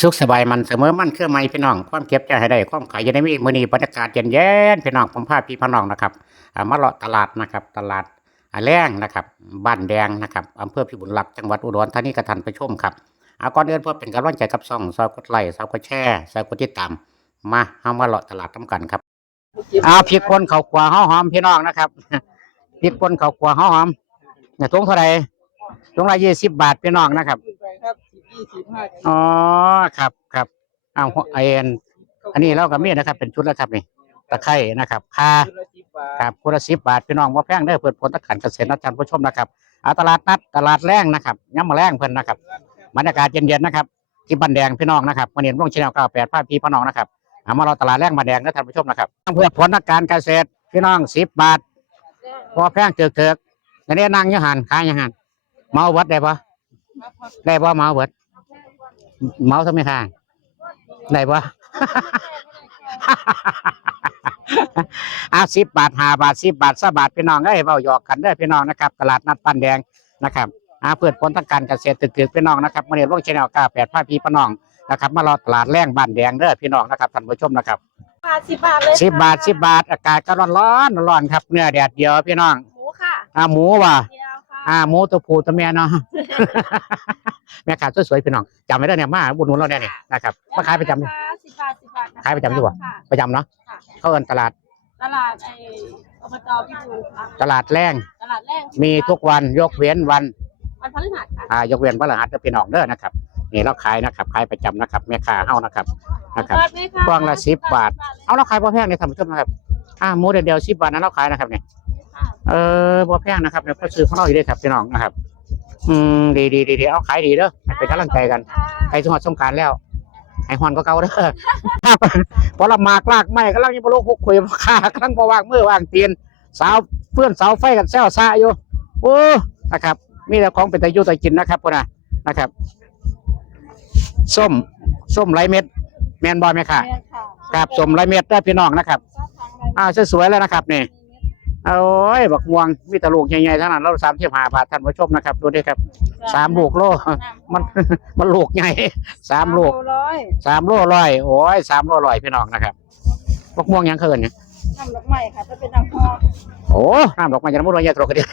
สุขสบายมันเสมอมันเครื่องไม้พี่น้อง ความเก็บจให้ได้ ความขายจะได้มีมือนีบรรยากาศเย็นๆพี่น้องผมพาพี่พี่น้องนะครับอ่ามาเลาะตลาดนะครับ ตลาดแรงนะครับบ้านแดงนะครับอำเภอพิบูลรักษ์จังหวัดอุดรธานีกระทันไปชมครับเอาก่อนอื่นเพื่อเป็นกำลังใจกับซ่องซอยกดไลค์ซอยกดแชร์ซอยกดติดตามมาเฮามาเลาะตลาดนํกันครับเอาพริกป่นข้าวคั่วหอมพี่น้องนะครับพริกป่นข้าวคั่วหอมเนี่ยถุงเท่าไหร่ถุงละ20บบาทพี่น้องนะครับ ยี่สิบห้าอ๋อครับครับเอาไอเอ็นอันนี้เราก็มีนะครับ เป็นชุดแล้วครับนี่ตะไคร่นะครับค่าชุดละสิบบาทครับคนละสิบบาทพี่น้องว่าแพงได้อเปิดผลตะขันเกษตรนักการผู้ชมนะครับเอาตลาดนัดตลาดแรงนะครับย้ำมาแรงเพิ่นนะครับบรรยากาศเย็นๆนะครับที่บันแดงพี่น้องนะครับวันนี้ร่วงชแนลเก้าแปดภาพพี่พี่น้องนะครับเอามาเราตลาดแรงบันแดงนะท่านผู้ชมนะครับเพื่อผลนักการเกษตรพี่น้องสิบบาทพอแพงเถือกเถือกๆอันนี้นั่งอยังหันขายอยังหันเมาวัดได้ปะได้ปะเมาวัด เมาทำไมค่ะได้ปะอาสิบบาทห้าบาทสิบบาทสบาทพี่น้องเอ้ยเบาหยอกกันได้อพี่น้องนะครับตลาดนัดปันแดงนะครับอาเพื่อผลทางการเกษตรตึกๆพี่น้องนะครับมาเรียนร่วงชแนลก้าแปดผ้าพี่พี่น้องนะครับมารอตลาดแรงบ้านแดงเด้อพี่น้องนะครับท่านผู้ชมนะครับบาทสิบบาทเลยสิบบาทสิบบาทอากาศก็ร้อนร้อนๆร้อนครับเนื้อแดดเดียวพี่น้องหมูค่ะอ่าหมูว่ะเดียวค่ะ อ่าหมูตัวผู้ตัวเมียเนาะ แม่ค้าสวยๆพี่น้องจำไม่ได้เนี่ยมาบุญหนุนเราเนี่ยนี่นะครับมาขายประจำเนี่ย สิบบาทสิบบาทนขายประจำอยู่ปะค่ะประจำเนาะค่ะเขาเอินตลาดตลาดไอ้อบตพี่บูค่ะตลาดแรงตลาดแรกมีทุกวันยกเว้นวัน วันพฤหัสค่ะ อ่ายกเว้นพระรหัสพี่น้องเด้อนะครับนี่เราขายนะครับขายประจำนะครับแม่ค้าเฮานะครับนะครับเปิดไหมคะพวงละ10บาท เอาเราขายบ่แพงเนี่ยท่านผู้ชมนะครับอ่าหมูเดียวๆสิบบาทนั้นเราขายนะครับเนี่ยค่ะ เออบ่แพงนะครับเนี่ยก็ซื้อของเราอยู่เด้อครับพี่น้องนะครับ อืมดีดีดีดีเอาขายดีเด้อให้เป็นกำลังใจกันใครจังหวัดสงกรารแล้วให้ฮอนก็เก่าเด้อครับเพราะละหมากลากไม้กำลังยังบ่ลงคุกคุยข้ากำลังบ่วางมือวางตีนสาวเพื่อนสาวไฟกันแซวซ่าอยู่โอ้นะครับมีแต่ของเป็นตะยุตะกินนะครับพุ่นน่ะนะครับ ส้มส้มไรเม็ด แมนบอยไหมค่ะแม่ค่ะครับส้มไรเม็ดได้อพี่น้องนะครับอ้าวสวยๆแล้วนะครับนี่ โอ้ยบักม่วงมีแตลูกใหญ่ๆเท่านั้นเราสามสิบห้าบาทท่านผู้ชมนะครับดูดิครับสามลูกโลมันมันลูกใหญ่สามลูกร้อยสามโลร้อยโอ้ยสามโลร้อยพี่น้องนะครับบักม่วงหยังเคินเนี่ย น้ำดอกไม้ค่ะจะเป็นน้ำหอมโอ้น้ำดอกไม้จะน้ำมันลอยใหญ่ตรกกันเดียว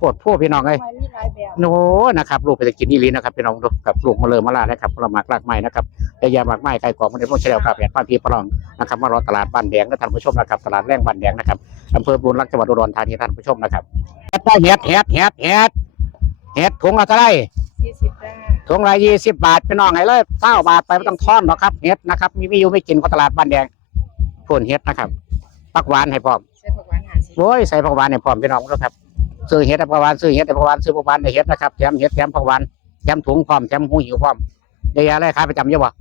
ปวดพวกพี่น้องเลยไม้มีหลายแบบโน้นะครับลูกไปจะกินอีหลีนะครับพี่น้องดูกับลูกมาเลยมาลานะครับผลไม้รากไม้นะครับยายามากไม้ไก่กรอบมันในพวกเชลล์กาแฟป้านพี่ปลองนะครับมารอตลาดบ้านแดงนะท่านผู้ชมนะครับตลาดแรงบ้านแดงนะครับอำเภอบุญรักจังหวัดอุดรธานีท่านผู้ชมนะครับเฮ็ดได้เฮ็ดเฮ็ดเฮ็ดเฮ็ดเฮ็ดถุงละเท่าไหรสี่สิบได้ถุงละยี่สิบบาทพี่น้องไงเลยเก้าบาทไปไม่ต้องทอนหรอกครับเฮ็ดนะครับมีมีอยู่ไม่กินของตลาดบ้านแดงพูนเฮ็ดนะครับ ปักหวานให้พร้อมใช้ผักหวานหาสิโอ้ยใส่ผักหวานให้พร้อมพี่น้องนะครับซื้อเห็ดให้ผักหวานซื้อเห็ดให้ผักหวานซื้อผักหวานในเห็ดนะครับแถมเห็ดแถมผักหวานแถมถุงพร้อมแถมหูหิวพร้อมเดี๋ยวอะไรขายประจำเยอะวะ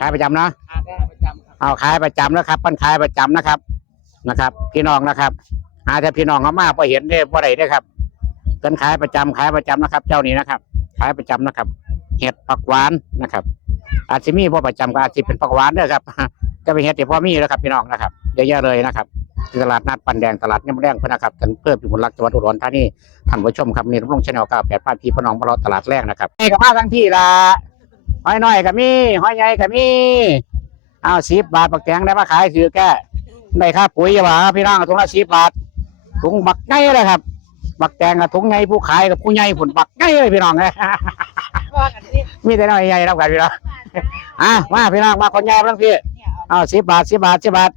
ขายประจำนะอาได้ประจำครับเอาขายประจำนะครับปั้นขายประจำนะครับนะครับ พี่น้องนะครับ หาแต่พี่น้องเขามาพอเห็นได้พอได้ได้อครับเพิ่นขายประจำขายประจำนะครับ เจ้านี้นะครับ ขายประจำนะครับ เห็ดผักหวานนะครับ อาจจะมีพอประจำก็อาจจะเป็นผักหวานเด้อครับ จะเป็นเห็ดที่พ่อมีแล้วครับพี่น้องนะครับเยอะๆเลยนะครับที่ตลาดนัดปันแดงตลาดย่ำแรงพะนะครับกันเพื่อพิบูลรักจังหวัดอุดรธานีท่านผู้ชมครับนี่รุ่งชาแนลเก้าแปดพาพี่พี่น้องมารอตลาดแรกนะครับนี่กับมาทั้งที่ละห้อยน้อยกับมีห้อยใหญ่กับมีเอาสิบบาทปักแตงได้มาขายถือแก่ได้ค่าปุ๋ยอย่าว่าพี่น้องถุงละสิบบาทถุงบักใหญ่เลยครับบักแตงกับถุงใหญ่ผู้ขายกับผู้ใหญ่ผลบักใหญ่เลยพี่น้องเลยว่ากันที่มีแต่น้อยใหญ่รับกันพี่น้องอะมาพี่น้องมาคนใหญ่บ้างพี่ เนี่ยเอาเอาสิบบาทสิบบาทสิบบาท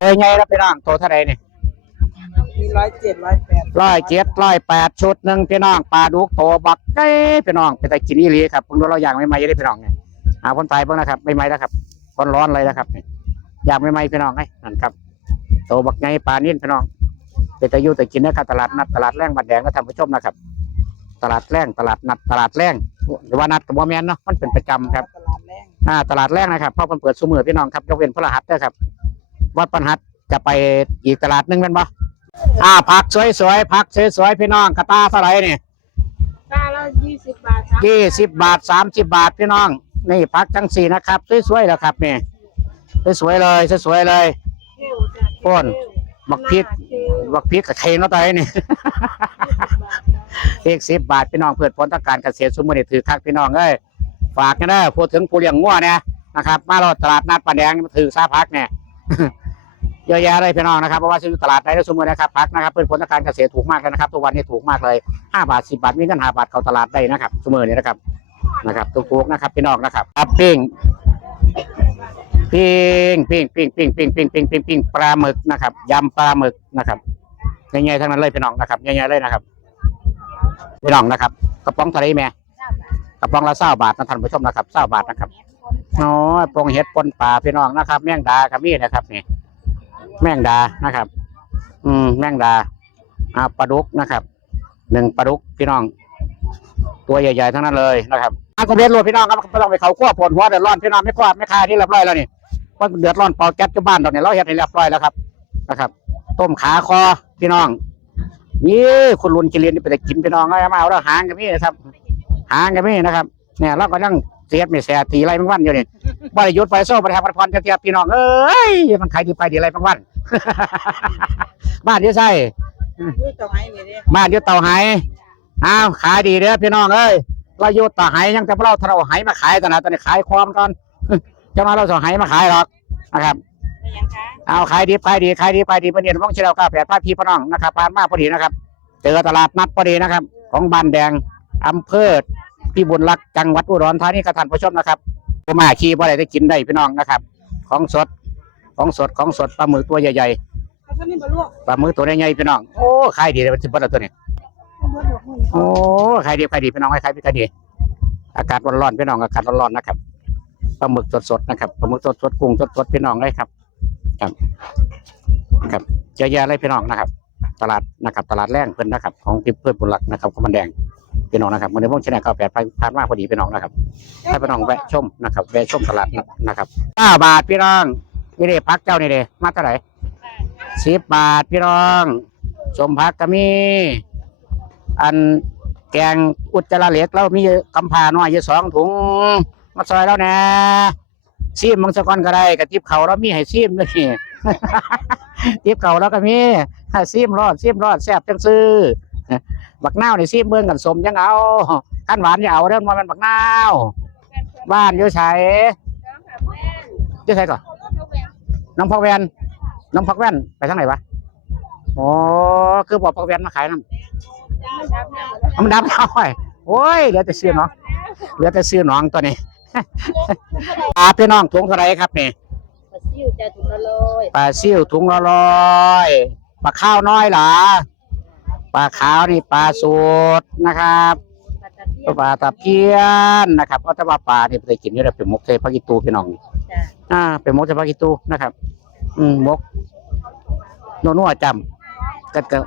เอ้ยใหญ่แล้วพี่น้องโตเท่าไหรนี่มีร้อยเจ็ดร้อยแปดร้อยเจ็ดร้อยแปดชุดหนึ่งพี่น้องปลาดุกโตบักไก่พี่น้องไปแต่กินอีหลีครับเพิ่งรู้เราอย่างไม่ไหม้ได้พี่น้องไงเอาคนไปเพิ่งนะครับไม่ไหม้แล้วครับคนร้อนเลยนะครับนี่อย่างไม่ไหม้พี่น้องไงนั่นครับโตบักไงปลานิ่นพี่น้องไปแต่อยู่แต่กินนะครับตลาดนัดตลาดแรงบัดแดงก็ทำผู้ชมนะครับ ตลาดแรงตลาดนัดตลาดแรงหรือว่านัดกับว่าแมนเนาะมันเป็นประจำครับตลาดแรง อ่าตลาดแรกนะครับเพราะมันเปิดสมือพี่น้องครับยกเว้นพฤหัสด้วยครับ วัดปันหัสจะไปอีกตลาดหนึงเป็นปะอ่าผักสวยๆผักสวยๆพี่น้องกระตาเท่าไหร่นี่ตาละยี่สิบบาทครับยี่สิบบาทสามสิบบาทพี่น้อง นี่ผักจังสี่นะครับสวยๆแล้วครับนี่สวยๆเลยสวยๆเลยเที่ยวจ้ะพ่นบักพริกบักพริกกับเคนเนาะตายนี่อีกสิบบาทพี่น้องเพื่อผลทางการเกษตรสมมุติถือคักพี่น้องเอ้ย ฝากกันเด้อพูดถึงผู้เลี้ยงงัวเนี่ยนะครับมาเราตลาดนัดปลาแดงมาถือซาพักเนี่ยเยอะแยะเลยพี่น้องนะครับเพราะว่าซื้อตลาดได้แล้วสมมตินะครับพักนะครับเป็นผลทางการเกษตรถูกมากเลยนะครับทุกวันนี้ถูกมากเลยห้าบาทสิบาทมีเงินห้าบาทเข้าตลาดได้นะครับสมมตินี้นะครับนะครับถูกๆนะครับพี่น้องนะครับครับปิ้งปิ้งปิ้งปิ้งปิ้งปิ้งปิ้งปิ้งปิ้งปิ้งปลาหมึกนะครับยำปลาหมึกนะครับใหญ่ๆทั้งนั้นเลยพี่น้องนะครับใหญ่ๆเลยนะครับพี่น้องนะครับกระป๋องทะเลแม่ กระป๋องละเศร้าบาทนะท่านผู้ชมนะครับเศร้าบาทนะครับน้อยปรุงเห็ดปนปลาพี่น้องนะครับ แมงดากับมีนะครับนี่แมงดานะครับ อืมแมงดาอ่าปลาดุกนะครับหนึ่งปลาดุกพี่น้อง ตัวใหญ่ๆทั้งนั้นเลยนะครับอากระเบนรวพี่น้องครับไม่ต้องไปเขาขั้วปวดหัวเดือดร้อนพี่น้องไม่กวาดไม่คาที่เรียบร้อยแล้วนี่เพราเดือดร้อนเป่าแก๊สที่บ้านเราเนี่ยเราเฮ็ดให้เรียบร้อยแล้วครับนะครับ ต้มขาคอพี่น้องนี่คุณลุนกิเลนนี่ไปแต่กินพี่น้องเอามาเอาแล้วหางกันมี่นะครับ หางกันมี่นะครับเนี่ยเราก็ยังเสียดไม่แสบตีไรบางวันอยู่นี่บริยุทธ์ไปโซ่บริหารพันพรจะเทียบพี่น้องเอ้ยมันขายดีไปดีไรบางวัน บ้านที่ใช่นี่ต่อให้เลยเนี่ยบ้านอยู่เต่าไหอ้าวขายดีเด้อพี่น้องเอ้ยเราอยู่เต่าไหยังแต่เราถ้าเราไหมาขายตอนนั้นตอนนี้ขายความก่อนจะมาเราส่งไหมาขายหรอกนะครับไม่ยังคะเอาขายดีขายดีขายดีขายดีประเดี๋ยวต้องเชี่ยวก้าแปดพาพี่พี่น้องนะครับผ่านมาพอดีนะครับ เจอตลาดนัดพอดีนะครับ ของบ้านแดง อำเภอพี่บุญรักษ์จังหวัดอุดรธานีกระทันผู้ชมนะครับผู้มาขี่บ่ได้ได้กินได้พี่น้องนะครับ ของสดของสดของสดปลาหมึกตัวใหญ่เขาจะนี่มาลวกๆปลาหมึกตัวใหญ่ๆพี่น้องโอ้ขายดีเลยเป็นสิบวันตัวนี้โอ้ขายดีขายดีพี่น้องให้ขายดีขายดี อากาศร้อนๆพี่น้องอากาศร้อนๆนะครับปลาหมึกสดๆนะครับปลาหมึกสดๆกุ้งสดๆพี่น้องเลยครับ ครับ ครับเยอะแยะเลยพี่น้องนะครับ ตลาดนะครับ ตลาดแรงเพื่นนะครับ ของพี่เพื่อนบุญรักนะครับของมันแดง พี่น้องนะครับมันในพวกชนะข้าวแปดผ่านมาพอดีพี่น้องนะครับให้พี่น้องแวะชมนะครับแวะชมตลาดนะครับเก้าบาทพี่น้องนี่เด้พักเจ้านี่เด้มาเท่าไหร่สิบบาทพี่น้องสมพักก็มี อันแกงอุจจาระเหล็กแล้วมีกำพร้าน้อยอยู่สองถุงมาซอยแล้วนะซีมมังสะกอนก็ได้กับทิบเขาแล้วมีให้ซีมด้วยนี่ทิบเขาแล้วก็มีให้ซีมรอดซีมรอดแซ่บจังซื้อ บักนาวนี่ซีมเบิ่งกันสมยังเอาขั้นหวานอย่าเอาเรื่องมันบักนาวบ้านอยู่ไสอยู่ไสก่อนน้องพักแวนน้องพักแว่นไปทางไหนวะอ๋อคือบอกพักแวนมาขายน้ำเอามันดับเอาไว้โอ้ยเหลือแต่ซื้อน้องเหลือแต่ซื้อน้องตัวนี้ปลาพี่น้องถุงเท่าไหรครับนี่ปลาซิวจะถุงละร้อยปลาซิ่วถุงละร้อยปลาข้าวน้อยเหรอ ปลาขาวนี่ปลาสูตรนะครับปลาตะเพียนปลาตะเพียนนะครับเอาแต่ว่าปลาเนี่ยไปกินนี่แหละเป็นมกเทพักิตูพี่น้องจ้ะอ่าเป็นมกเทพักิตูนะครับ อืมมกนัวๆจำก็ก็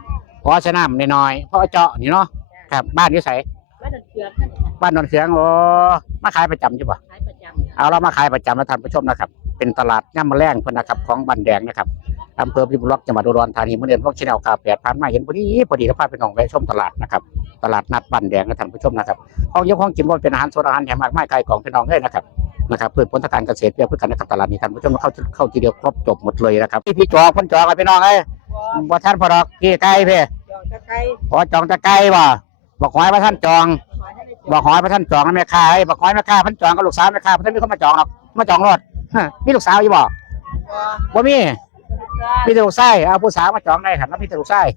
ขอชะน้ำน้อยๆเพราะเจาะนี่เนาะครับบ้านอยู่ไสว่าดันเกลือท่านจ้ะบ้านนนเสียงโอ้มาขายประจำใช่ปะขายประจำเอาเรามาขายประจำแล้วท่านผู้ชมนะครับ เป็นตลาดย่ำมะแรงเพิ่นนะครับ ของบันแดงนะครับ อำเภอพิบูลรักษ์จังหวัดอุดรธานีเมื่อเดือนพวกชแนลข่าวแปดพันมาเห็นพอดีพอดีแล้วพาไปน้องแวะชมตลาดนะครับตลาดนัดบันแดงนะท่านผู้ชมนะครับห้องยกห้องกินว่าเป็นอาหารสดอาหารแถมมากมายไกลของพี่น้องเลยนะครับนะครับเพื่อผลทางการเกษตรเพื่อเพื่อกันนะครับตลาดนี้ท่านผู้ชมเข้าเข้าทีเดียวครบจบหมดเลยนะครับพี่พี่จอกคนจอกอะพี่น้องเอ้ยบ่ท่านพอดอกพี่ไก่พี่ดอกตะไคร้พอจองตะไก่บ่บอกหอยว่าท่านจองขายให้ได้บอกหอยพระท่านจองนะแม่ค้าไอ้บอกหอยแม่ค้าพันจองกับลูกสาวแม่ค้าพันมีคนมาจองหรอกมาจองรถฮะมีลูกสาวอยู่บ่ก็บ่มี มีแต่ลูกชายเอาผู้สาวมาจองได้ครับแล้วมีแต่ลูกชาย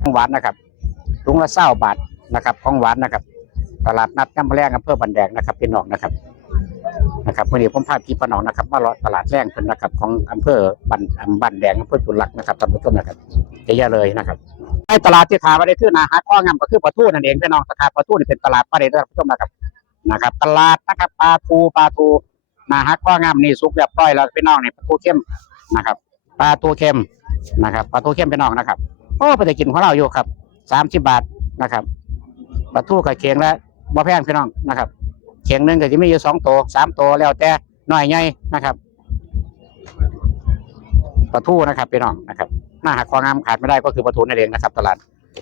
ของหวานนะครับถุงละเศร้าบาทนะครับ ของหวานนะครับ ตลาดนัดน้ำแรงอำเภอบันแดงนะครับพี่น้องนะครับนะครับวันนี้ผมพาพี่พี่น้องนะครับมาเลาะตลาดแรงเพิ่นนะครับ ของอำเภอบันอำบันแดงอำเภอจุลักษณ์นะครับท่านผู้ชมนะครับเยอะเลยนะครับในตลาดที่ขายมาได้คือนาฮักข้องามก็คือปลาทูนั่นเองพี่น้องสาขาปลาทูนี่เป็นตลาดปลาเด็ดท่านผู้ชมนะครับนะครับ ตลาดนะครับปลาทูปลาทู นาฮักข้องามนี่สุกเรียบร้อยแล้วพี่น้องนี่ปลาทูเข้มนะครับปลาทูเข้มนะครับปลาทูเข้มพี่น้องนะครับโอ้ไปได้กินของเราอยู่ครับสามสิบบาทนะครับปลาทูกับเคียงแล้วบ่แพงพี่น้องนะครับเคียงหนึ่งก็จะมีอยู่สองตัวสามตัวแล้วแต่น้อยใหญ่นะครับปลาทูนะครับพี่น้องนะครับหน้าหักข้องามขาดไม่ได้ก็คือปลาทูนั่นเองนะครับ ตลาด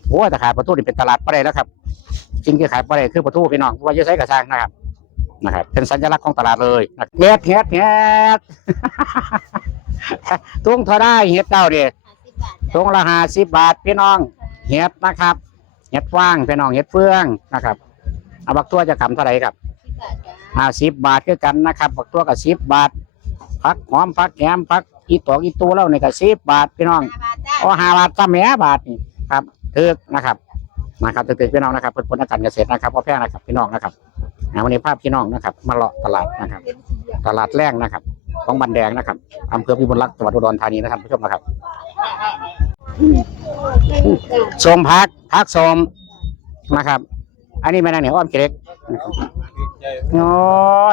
โอ้แต่ขายปลาทูนี่เป็นตลาดปลาได้แล้วครับจริงที่ขายปลาได้คือปลาทูพี่น้องว่าเยอะใช้กระชังนะครับ นะครับเป็นสัญลักษณ์ของตลาดเลยนะเฮ็ดเฮ็ดเฮ็ดตุงเท่าได้เฮ็ดเจ้าเดีห้าสิบบาทตุงละห้าสิบบาทพี่น้องเฮ็ดนะครับเฮ็ดฟางพี่น้องเฮ็ดเฟืองนะครับเอาบักตัวจะขำเท่าไหร่ครับคห้าสิบบาทคือกันนะครับบักตัวกับสิบบาทพักหอมพักแหมพักอีตอกอีตัวแล้วนี่ก็สิบบาทพี่น้องห้าบาทจ้าโอ้ห้าบาทสามแหมบาทนี่ครับถึกนะครับนะครับถึกๆพี่น้องนะครับเป็นผลทางการเกษตรนะครับพ่อแพงนะครับพี่น้องนะครับ อ่าวันนี้ภาพพี่น้องนะครับ มาเลาะตลาดนะครับ ตลาดแรงนะครับ ของบันแดงนะครับอำเภอพิบูลรักษ์จังหวัดอุดรธานีนะครับผู้ชมนะครับสมพักพักสมนะครับ อันนี้ไม่ได้เนี่ยอ้อมเกล็กนะครับโอ้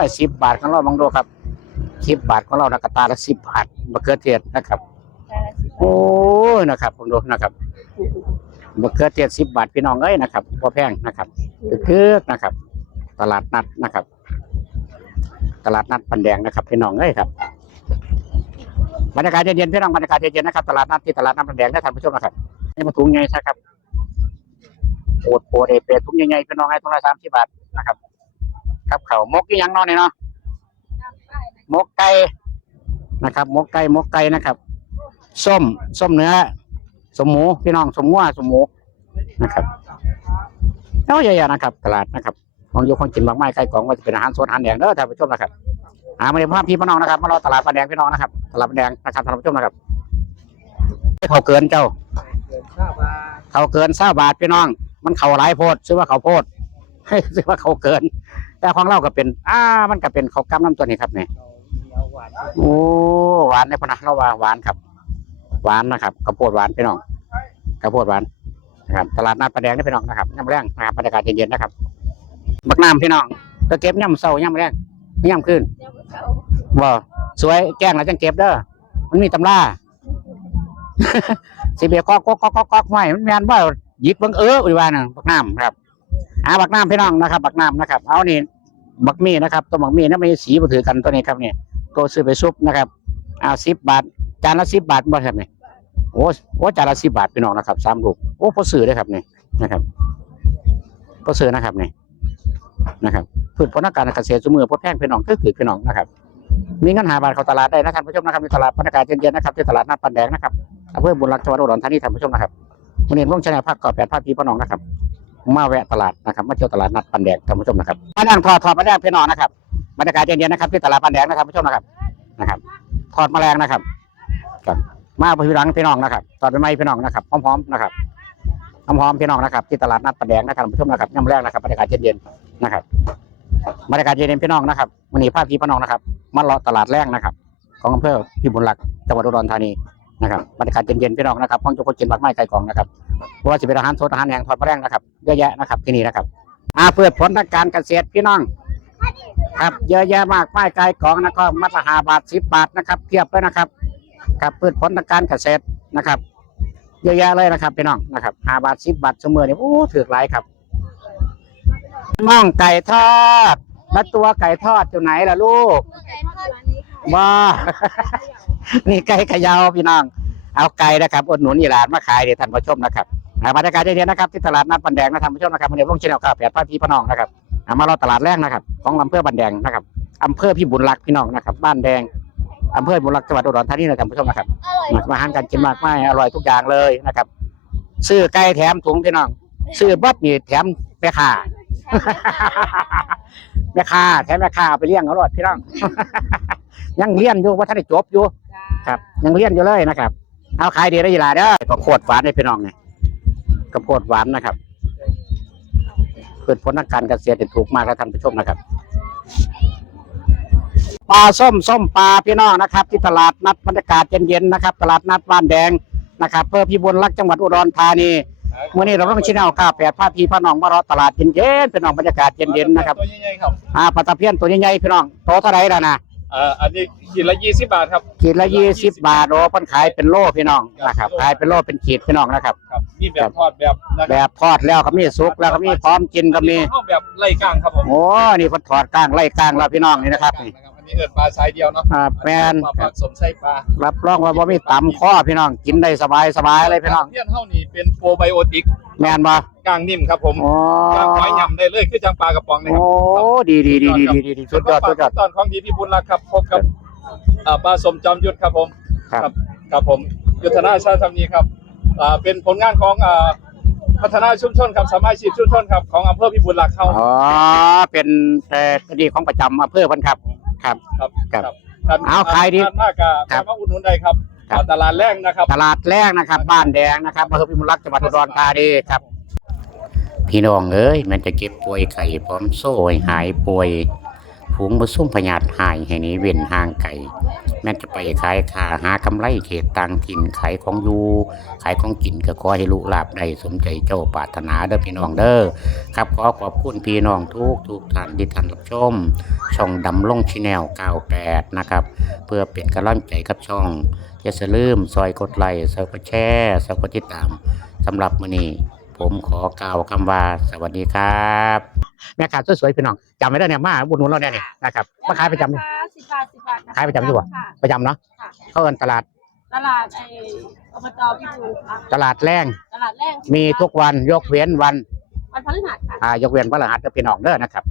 ยสิบบาทของเราบางดูครับสิบบาทของเรานะกระตาละสิบบาทมะเขือเทศนะครับ โอ้ยนะครับผมดูนะครับมะเขือเทศสิบบาทพี่น้องเอ้ยนะครับพอแพงนะครับคือๆนะครับ ตลาดนัดนะครับ ตลาดนัดปันแดงนะครับพี่น้องเอ้ยครับบรรยากาศเย็นๆพี่น้องบรรยากาศเย็นๆนะครับตลาดนัดที่ตลาดนัดปันแดงได้ท่านผู้ชมนะครับนี่มาถุงใหญ่ใช่ครับโอดโปรเดเปถุงใหญ่ๆพี่น้องให้ถุงละสามสิบบาทนะครับ ครับเขามกอีหยังนอนนี่เนาะมกไก่นะครับ มกไก่มกไก่นะครับ ส้มส้มเนื้อสมหมูพี่น้องสมงัวสมหมูนะครับแล้วใหญ่ๆนะครับ ตลาดนะครับ ของอยู่ของกินมากมายไก่กล่องว่าจะเป็นอาหารสดอาหารแดงเด้อท่านผู้ชมนะครับหามาในภาพพี่พี่น้องนะครับมารอตลาดปลาแดงพี่น้องนะครับตลาดปลาแดงนะครับท่านผู้ชมนะครับเขาเกินเจ้า เขาเกินเศร้าบาทพี่น้อง มันเขาหลายโพดซื้อว่าเขาโพดซื้อว่าเขาเกิน แต่ของเราก็เป็นอ่ามันก็เป็นเขาวกำน้ำตัวนี้ครับเนี่ยโอ้หวานเนี่ยพอนะเราว่าหวานครับ หวานนะครับข้าวโพดหวานพี่น้องข้าวโพดหวานนะครับตลาดนัดปลาแดงนี่พี่น้องนะครับย่ำแรงนะครับบรรยากาศเย็นๆนะครับ บักน้ำพี่น้องก็เก็บย่ำเศร้าย่ำแรงย่ำขึ้นบ่สวยแกล้งแล้วจังเก็บเด้อมันมีตำราสิเบียก๊อกก๊อกก๊อกก๊อกก๊อกไม่มันแมนว่าหยิกเบังเอออีว่าน่ะบักน้ำครับอ่าบักน้ำพี่น้องนะครับ บักน้ำนะครับ เอานี่บักมีนะครับตัวบักมีนั่นไม่สีมาถือกันตัวนี้ครับเนี่ยตัวซื้อไปซุปนะครับเอาสิบบาทจานละสิบบาทบ่ครับเนี่ยโอ้โอ้จานละสิบบาทพี่น้องนะครับสามลูกโอ้พอซื้อได้ครับเนี่ยนะครับพอซื้อนะครับเนี่ย นะครับพืชผลทางการเกษตรสมือพอแพงพี่น้องก็คือพี่น้องนะครับ มีเงินหาบาทเข้าตลาดได้นะครับผู้ชมนะครับในตลาดบรรยากาศเย็นๆนะครับที่ตลาดนัดปันแดงนะครับอำเภอบุญรักจังหวัดอุดรธานีท่านผู้ชมนะครับวันนี้ร่วมชนะภาคก่อแปดภาคพี่พี่น้องนะครับมาแวะตลาดนะครับมาเที่ยวตลาดนัดปันแดงท่านผู้ชมนะครับมานั่งทอดทอดมาแดงพี่น้องนะครับบรรยากาศเย็นๆนะครับที่ตลาดปันแดงนะครับผู้ชมนะครับนะครับ ทอดแมลงนะครับครับมาพี่รังพี่น้องนะครับทอดเป็นไม้พี่น้องนะครับหอมๆนะครับหอมๆพี่น้องนะครับที่ตลาดนัดปันแดงนะครับท่านผู้ชมนะครับย่ำแรกนะครับบรรยากาศเย็นๆ นะครับบรรยากาศเย็นๆพี่น้องนะครับวันนี้ภาคพี่พี่น้องนะครับมาเลาะตลาดแรกนะครับ ของอำเภอพิบูลรักจังหวัดอุดรธานีนะครับบรรยากาศเย็นๆพี่น้องนะครับห้องจุกกินมากไม้ไก่กองนะครับเพราะว่าจะเป็นอาหารสดอาหารแห้งทอดปลาแรงนะครับเยอะแยะนะครับที่นี่นะครับอาเปิดผลทางการเกษตรพี่น้อง ครับเยอะแยะมากไม้ไก่กองนะครับมัดละหาบาทสิบบาทนะครับเทียบเลยนะครับครับพืชผลทางการเกษตรนะครับเยอะแยะเลยนะครับพี่น้องนะครับหาบาทสิบบาทเสมอเนี่ยโอ้ถือหลายครับ น้องไก่ทอด แล้วตัวไก่ทอดอยู่ไหนล่ะลูกว้านี่ไก่เขยาวพี่น้อง เอาไก่นะครับอุดหนุนอีหลานมาขายเดี๋ยวท่านผู้ชมนะครับอ่าบรรยากาศเย็นๆนะครับที่ตลาดนัดบันแดงนะท่านผู้ชมนะครับวันนี้ลงเชนแนลข้าวแปดป้าพี่พี่น้องนะครับอ่ามารอตลาดแรกนะครับ ของอำเภอบันแดงนะครับอำเภอพี่บุญรักษ์พี่น้องนะครับบ้านแดงอำเภอบุญรักษ์จังหวัดอุดรธานีนะท่านผู้ชมนะครับมาอาหารการกินมากมายอร่อยทุกอย่างเลยนะครับ ซื้อไก่แถมถุงพี่น้อง ซื้อบ๊อบนี่แถมแม่ค้า แม่ค้าแถมแม่ค้าเอาไปเลี้ยงเขาหลอดพี่น้อง ยังเลี้ยนอยู่ว่าท่านได้จบอยู่ ครับ ยังเลี้ยนอยู่เลยนะครับ เอาขายดีได้ยีหลาเด้อก็โคตรหวานเลยพี่น้องเนี่ยก็โคตรหวานนะครับพืชผลทางการเกษตรที่ถูกมากแล้วท่านผู้ชมนะครับปลาส้มส้มปลาพี่น้องนะครับ ที่ตลาดนัดบรรยากาศเย็นๆนะครับ ตลาดนัดบ้านแดงนะครับเพื่อพี่บุญรักษ์จังหวัดอุดรธานี มื่อนี้เราต้องชิ้นเอาข้าวแปดผ้าพีผ้าน้องมารอตลาดเย็นๆพี่น้องบรรยากาศเย็นๆนะครับตัวใหญ่ๆครับอ่าปลาตะเพียนตัวใหญ่ๆพี่น้องโตเท่าไหร่แล้วนะเอ่ออันนี้ขีดละยี่สิบบาทครับขีดละยี่สิบบาทโอ้เพิ่นขายเป็นโลพี่น้องนะครับขายเป็นโลเป็นขีดพี่น้องนะครับครับมีแบบทอดแบบนะแบบทอดแล้วก็มีสุกแล้วก็มีพร้อมกินก็มีข้าวแบบไล่ก้างครับผมโอ้นี่เพิ่นถอดก้างไล่ก้างแล้วพี่น้องนี่นะครับนี่ อันนี้เอิดปลาสายเดียวเนาะอ่าแมนปลาผสมไส้ปลารับรองว่าบ่มีตำข้อพี่น้องกินได้สบายสบายเลยพี่น้องเพี้ยนเท่านี้เป็นโปรไบโอติกแมนบ่กลางนิ่มครับผมโอ้กลางหอยยำได้เลยคือจังปลากระป๋องนะคโอ้รับดีดีดีดีดีดีสุดยอดสุดยอดตอนของดีพี่บุญรักครับพบกับอ่าปลาสมจอมยุทธครับผมครับครับผมยุทธนาชาติธรรมนีครับอ่าเป็นผลงานของอ่าพัฒนาชุมชนครับสามัคคีชุมชนครับของอำเภอพิบูลรักษ์เขาอ๋อเป็นเอ่อคดีของประจำอำเภอเพันครับ ครับครับครับท่นเอาขายดีท่นมากกับครับมาอุดหนุนได้ครับครับ ตลาดแรกนะครับ ตลาดแรกนะครับ บ้านแดงนะครับอำเภอพิมลรักษ์จังหวัดอุดรธานีครับ พี่น้องเอ้ยมันจะเก็บป่วยไข่พร้อมโซ่ให้หายป่วย ฝูงมาซุ่มพยาธิหายให้นี้เว้นห่างไก่แม่นจะไปขายขาหากำไรเขตต่างถิ่นขายของอยู่ขายของกินก็ขอให้ลูกหลาบได้สมใจเจ้าปรารถนาเด้อพี่น้องเด้อครับขอขอบคุณพี่น้องทุกทุกท่านที่ท่านรับชม ช่องดำลงชิแนล98 นะครับ เพื่อเป็นกำลังใจกับช่องอย่าลืมซอยกดไลค์ซอยกดแชร์ซอยกดติดตามสำหรับมื้อนี้ผมขอกล่าวคำว่าสวัสดีครับ แม่ค้าสวยๆพี่น้องจำไว้ได้เนี่ยมาบุญหนุนเราเนี่ยนี่นะครับมาขายประจำ สิบบาทสิบบาทนคขายประจำอยู่ปะ ค่ะประจำเนาะค่ะเขาเอินตลาดตลาดไอ้อบตพิบูลค่ะตลาดแรงตลาดแรกมีทุกวันยกเว้นวันวันพฤหัสค่ะอ่ายกเว้นวันพฤหัสเด้อพี่น้องเด้อนะครับ